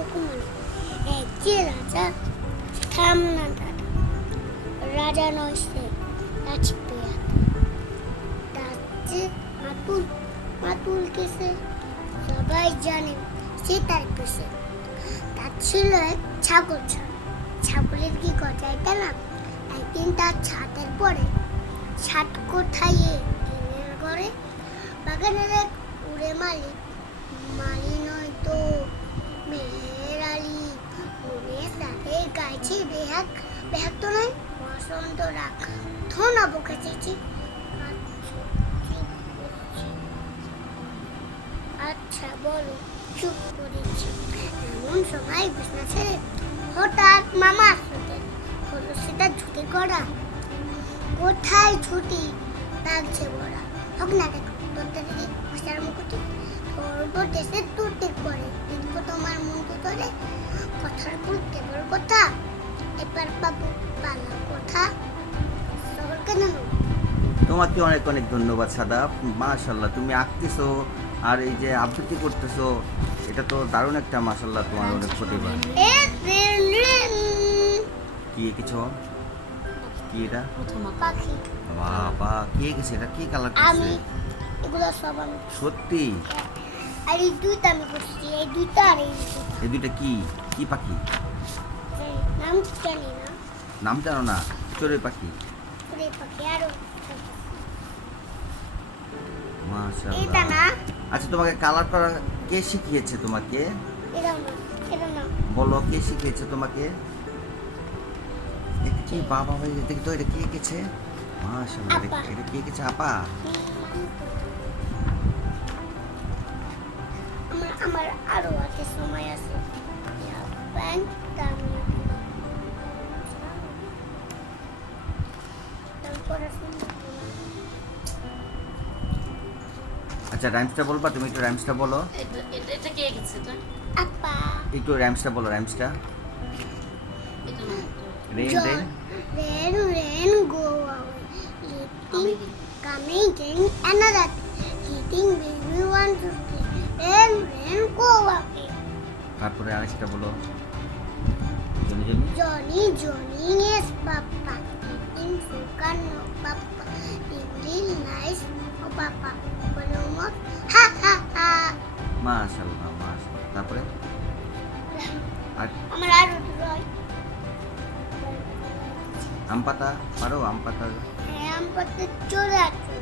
সুকুমার এক যে রাজা থাম না দাদা রাজা নয় সে রাজপেয়া রাজ্যে মাতুল মাতুল কেসে সবাই জানে সে তার পেশে তার ছিল এক ছাগল ছানা ছাগলের কি গজাইটা না একদিন তার ছাদের পরে ছাদ কোথায় টিনের ঘরে বাগানের এক উড়ে মালিক মালি নয় তো মেহের আলী মনের সাথে গাইছে বেহাক বেহাক তো নয় বসন্ত রাখ ধনা বকেছি আচ্ছা বলো চুপ করেছি এমন সময় বিছনা ছেড়ে হঠাৎ মামা আসতে হলো সেটা ছুটি করা কোথায় ছুটি লাগছে বড়া হোক না দেখো তোর দিদি ভাষার মুকুটি তোর দেশে তোর দিক পরে দেখবো তোমার মন তো ধরে কথার ভুল কেবল কথা এবার বাবু পালা কথা সকল কেন তোমাকে অনেক অনেক ধন্যবাদ সাদাব। মাশাআল্লাহ তুমি আঁকতেছো আর এই যে আবৃত্তি করতেছো, এটা তো দারুণ একটা মাশাআল্লাহ তোমার অনেক প্রতিভা। কি এঁকেছো? কি এটা? পাখি। বাবা কি এঁকেছে? এটা কি কালার আমি করছে? এগুলো সব আমি সত্যি? আর এই দুইটা আমি করছি এই দুইটা আর এই দুইটা এই দুইটা কি কি পাখি? নাম জানি না নাম জানো না? চড়ুই পাখি। চড়ুই পাখি আরো মাশাআল্লাহ। এটা না আচ্ছা তোমাকে কালার করা কে শিখিয়েছে তোমাকে? এটা না বলো কে শিখিয়েছে তোমাকে? এটা কি বাবা ভাই দেখি তো এটা কি এঁকেছে? মাশাআল্লাহ আপা। এটা কি এঁকেছে আপা? আমার আরো আছে সময় আছে ব্যাংক আচ্ছা রাইমসটা বলবা তুমি? একটু রাইমসটা বলো। এটা কে এঁকেছে এটা? আপা একটু রাইমসটা বলো, রাইমসটা। এটা না rain rain Rain, rain, go away. Eating, coming in another. Eating, baby want to play. Rain, rain, go away. তারপরে আরেকটা বলো। Johnny Johnny Johnny, Johnny, yes, Papa. Eating sugar, no, Papa. Eating nice, oh, Papa. Balloon, ha, ha, ha. মাশাআল্লাহ মাশাআল্লাহ। তারপরে আর আমার আরো রয় আম পাতা পারো? আম পাতা আম পাতা চলে আসো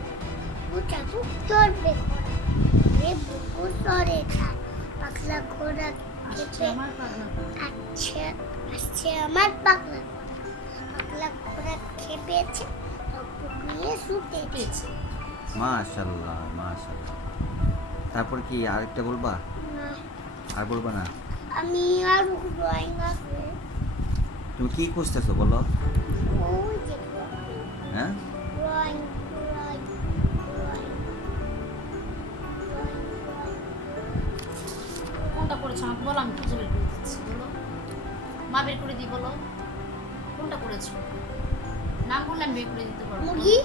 বুটা খুব চড়বে ঘোড়া রে বুকু সরে খা পাগলা ঘোড়া আসছে আমার পাগলা আচ্ছা আসছে আমার পাগলা ঘোড়া পাগলা ঘোড়া খেপেছে বুক নিয়ে শুতে পেয়েছে। মাশাআল্লাহ মাশাআল্লাহ। তারপর কি আরেকটা বলবা? না আর বলবা না? আমি আরো ড্রয়িং আছে তুমি কি খুঁজতেছো বলো? ওই যে হ্যাঁ ড্রয়িং ড্রয়িং ড্রয়িং কোনটা করেছো আমাকে বলো, আমি খুঁজে বের করে দিচ্ছি। বলো মা বের করে দিই, বলো কোনটা করেছো? নাম বললে আমি বের করে দিতে পারবো। মুরগি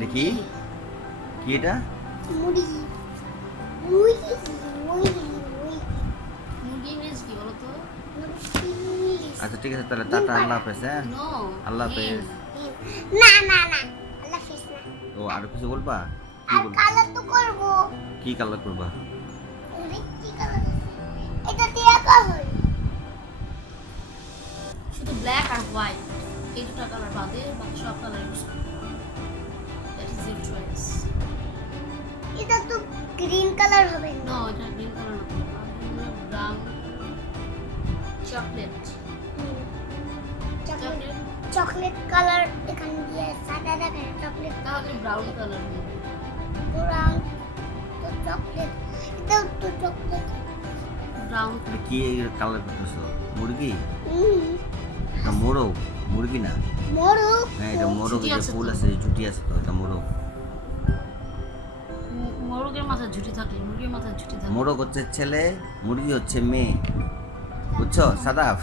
দেখি কি এটা? মুরগি মুরগি মুরগি মুরগি ইংরেজি কি বলো তো? মুরগি আচ্ছা ঠিক আছে তাহলে টাটা, আল্লাহ হাফেজ। হ্যাঁ নো আল্লাহ হাফেজ। না না না আল্লাহ হাফেজ না ও আর কিছু বলবা? কি আর বলবা? কালার তো করব কি কালার করবা? কি কালার এটা দিয়ে আঁকা হয় শুধু ব্ল্যাক আর হোয়াইট এই দুটো কালার বাদে বাকি সব কালার ইউজ করো। That is your choice. এটা তো গ্রিন কালার হবে না নো এটা গ্রিন কালার না, brown chocolate chocolate chocolate chocolate colour এখানে দিয়ে সাদা দেখা চকলেট তাহলে ব্রাউন কালার নেই। ব্রাউন তো চকলেট এটা তো চকলেট ব্রাউন এটা কি কালার করতেছো? মুরগি হুম না মোরগ? মুরগি না, মোরগ হ্যাঁ এটা মোরগ। ঝুঁটি এই যে আছে ফুল তো। আছে ছুটি আছে তো, এটা মোরগ। মোরগের মাথায় ঝুঁটি থাকে, মুরগির মাথায় ঝুঁটি থাকে। মোরগ হচ্ছে ছেলে, মুরগি হচ্ছে মেয়ে, বুঝছো সাদাব?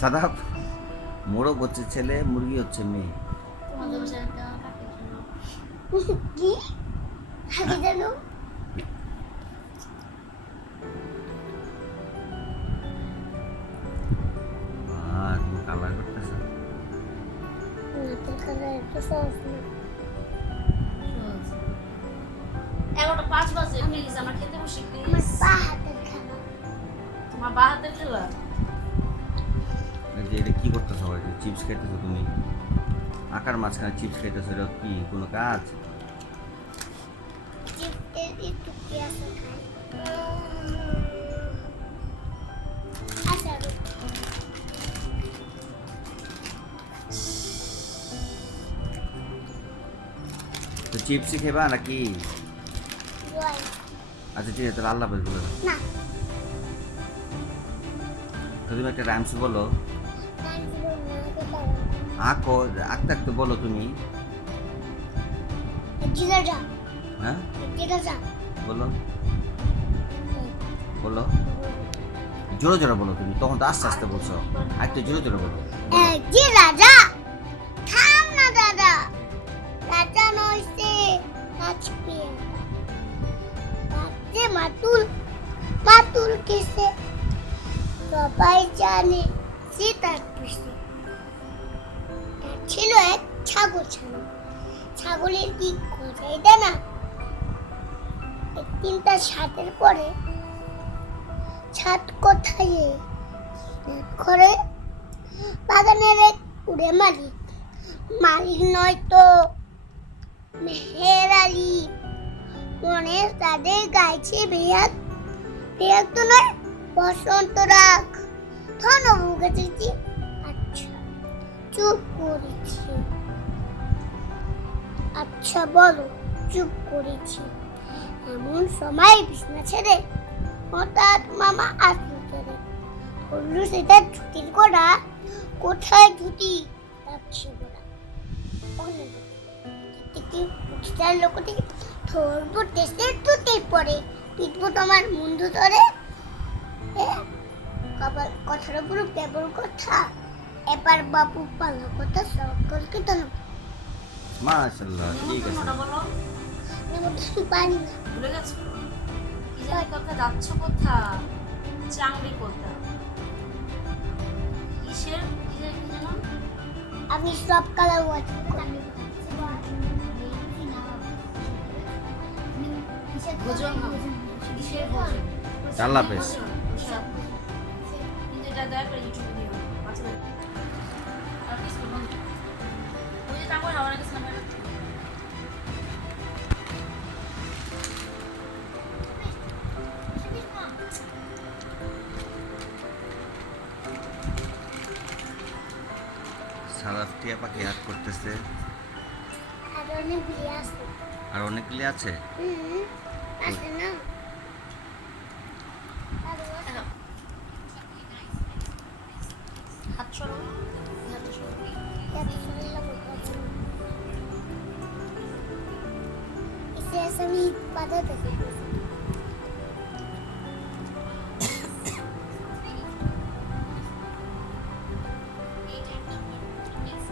সাদাব মোরগ হচ্ছে ছেলে, মুরগি হচ্ছে মেয়ে। তোমাদের বাসায় একটা কাকের জন্য কি আগে জানো তাহলে একটু সহজ না। 11:05 বাজে, প্লিজ আমরা খেতে বসি আমার প্লিজ। পা হাতের খেলা। তোমার বা হাতের খেলা। এই যে এটা কি করতেছো? চিপস খাইতেছো তুমি? আকার মাঝখানে চিপস খাইতেছো, এটা কি কোনো কাজ? চিপসের একটু পেঁয়াজ খাই। আচ্ছা রুক। তো চিপসই খেবা নাকি? জয়। আচ্ছা ঠিক আছে, তাহলে আল্লাহ হাফেজ বলে দাও। না তো তুমি একটা রাইমস বলো। টাইম দিব না তো পারো। আঁকো, আঁকতে আঁকতে বলো তুমি। জিরা যা হ্যাঁ জিরা যা। বলো, বলো জোরে জোরে বলো তুমি, তখন তো আস্তে আস্তে বলছো, আর একটু জোরে জোরে বলো। জি রাজা থাম না দাদা রাজা নইছে নাচবে নাচে মাতুল মাতুল কিসে সবাই জানে সীতার পিসে ছিল এক ছাগল ছানা ছাগলের কি খোঁজাই দেয় না একদিন তার ছাদের পরে ছাদ কোথায় ঘরে বাগানের এক উড়ে মালিক মালিক নয় তো মেহের আলী মনে তাদের গাইছে বেয়াক বেয়াক তো নয় বসন্ত রাগ ধন ভুগেছি আচ্ছা চুপ করেছি আচ্ছা বলো চুপ করেছি এমন সময় বিছনা ছেড়ে হঠাৎ মামা আসলো চলে বললো সেটা ছুটির করা কোথায় ছুটি যাচ্ছে ওরা উঠিটার লোক থেকে ধরবো টেস্টের টুটি পরে পিটবো তোমার মুন্ডু ধরে কথার উপর কেবল কথা এবার বাবু পালো কথা সকলকে তো মাশাআল্লাহ, ঠিক আছে। ওটা বলো। পারি না ভুলে গেছো? কি জানি কথা, যাচ্ছ কোথা? চাংড়ি কোথা? কিসের কি জানি কি জানো? আমি সব কালার ওয়াচ করি ভোজন না। কিসের ভোজন? আল্লাহ হাফেজ। কিন্তু এটা দয়া করে ইউটিউবে দিও না। বাচ্চাদের। আর কিছু বন্ধ। ওই যে তারপর হাওয়া গেছে না। সারাফ টিয়া পাখি হাত করতেছে, আর অনেক বিয়ে আছে আর অনেকগুলি আছে। আছে না হাত সরাও। হাত সরাও। আমি বাধা দেখে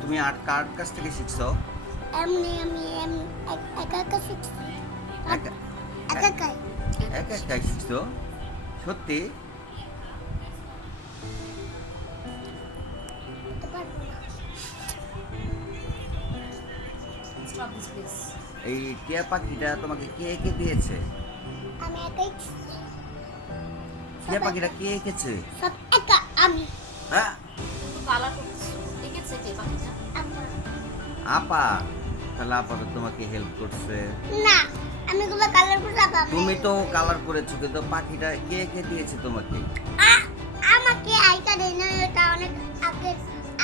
তুমি আর্ট কার কাছ থেকে শিখছো? এমনি আমি একা একা শিখছি একা- একা একাই একা একাই শিখছো? সত্যি? তো পারবো না। Stop this please. এই টিয়া পাখিটা তোমাকে কে এঁকে দিয়েছে? আমি একাই শিখছি। টিয়া পাখিটা কে এঁকেছে? সব একা আমি হ্যাঁ তো কালার করতেছো। দেখেছে কে বাকিটা? আপা আপা, তাহলে আপা তো তোমাকে হেল্প করছে। না আমি গুলো কালার করে আপা তুমি তো কালার করেছো, কিন্তু পাখিটা কে এঁকে দিয়েছে তোমাকে? আমাকে আইকা দেয় না এটা অনেক আগে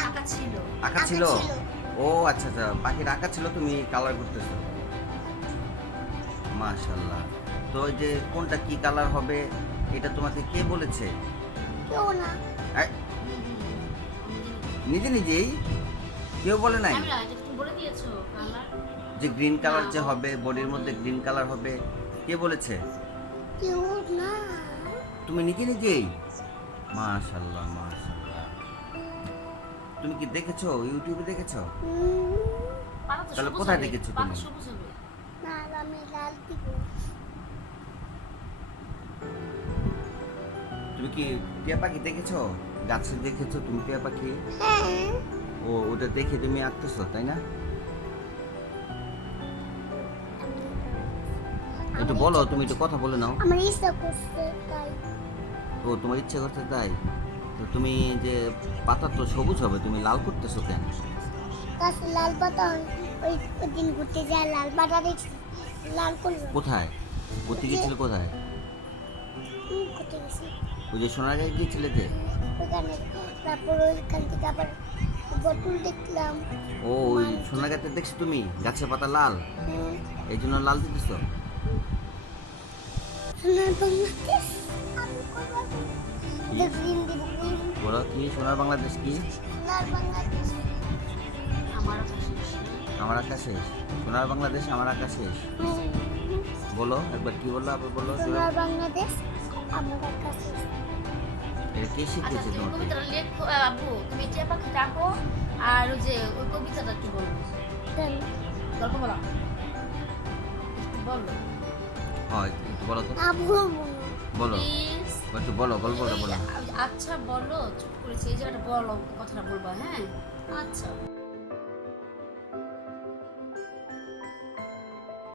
আঁকা ছিল। আঁকা ছিল? ও আচ্ছা আচ্ছা, পাখির আঁকা ছিল, তুমি কালার করতেছো। মাশাআল্লাহ। তো ওই যে কোনটা কি কালার হবে এটা তোমাকে কে বলেছে? কেউ না এই, নিজে নিজেই? কেউ বলে নাই আমি এটা তুমি বলে দিয়েছো কালার? যে গ্রিন কালার যে হবে, বডির মধ্যে গ্রিন কালার হবে, কে বলেছে? কেউ না তুমি নিজে নিজেই? মাশাআল্লাহ মাশাআল্লাহ। তুমি কি দেখেছো, ইউটিউবে দেখেছো? পাতা তো তাহলে সবুজ কোথায় হবে, দেখেছো পাতা তুমি? সবুজ হবে। না আমি লাল দিব তুমি কি টিয়া পাখি দেখেছো? গাছে দেখেছো তুমি টিয়া পাখি? হ্যাঁ ও ওটা দেখে তুমি আঁকতেছো তাই না? একটু বলো, তুমি একটু কথা বলে নাও। আমার ইচ্ছা করছে তাই। ও তোমার ইচ্ছে করতে তাই? তো তুমি যে পাতা তো সবুজ হবে, তুমি লাল করতেছো কেন? গাছে লাল পাতা ওই ওই দিন ঘুরতে যায় লাল পাতা দেখছি লাল করলো। কোথায় ঘুরতে গিয়েছিলে? কোথায়? ঘুরতে গেছি ওই যে সোনারগাঁয়ে গিয়েছিলে যে? ওখানে। তারপর ওইখান থেকে আবার বটুল দেখলাম। ও ওই সোনারগাঁতে দেখছো তুমি গাছের পাতা লাল, হুম, এই জন্য লাল দিতেছো? সোনার বাংলাদেশ আমি করবো গ্রিন দিব গ্রিন বলো কি সোনার বাংলাদেশ কি? সোনার বাংলাদেশ। আমার কাছে আমার আকাশে সোনার বাংলাদেশ, আমার আকাশে। বলো একবার কি বললো, আবার বলো। সোনার বাংলাদেশ আমার কাছে। এটা কে আচ্ছা শিখিয়েছে তুমি তোমাকে? কবিতাটা লেখো আব্বু, তুমি টিয়া পাখি ডাকো আর ওই যে ওই কবিতাটা কি বলবো, দেন গল্প বলো, বলো হয় একটু বলো তো, না ভুলবো না। বলো প্লিজ। একটু বলো, গল্পটা বলো। আচ্ছা বলো, চুপ করেছি, এই জায়গাটা বলো, কথাটা বলবা, হ্যাঁ? আচ্ছা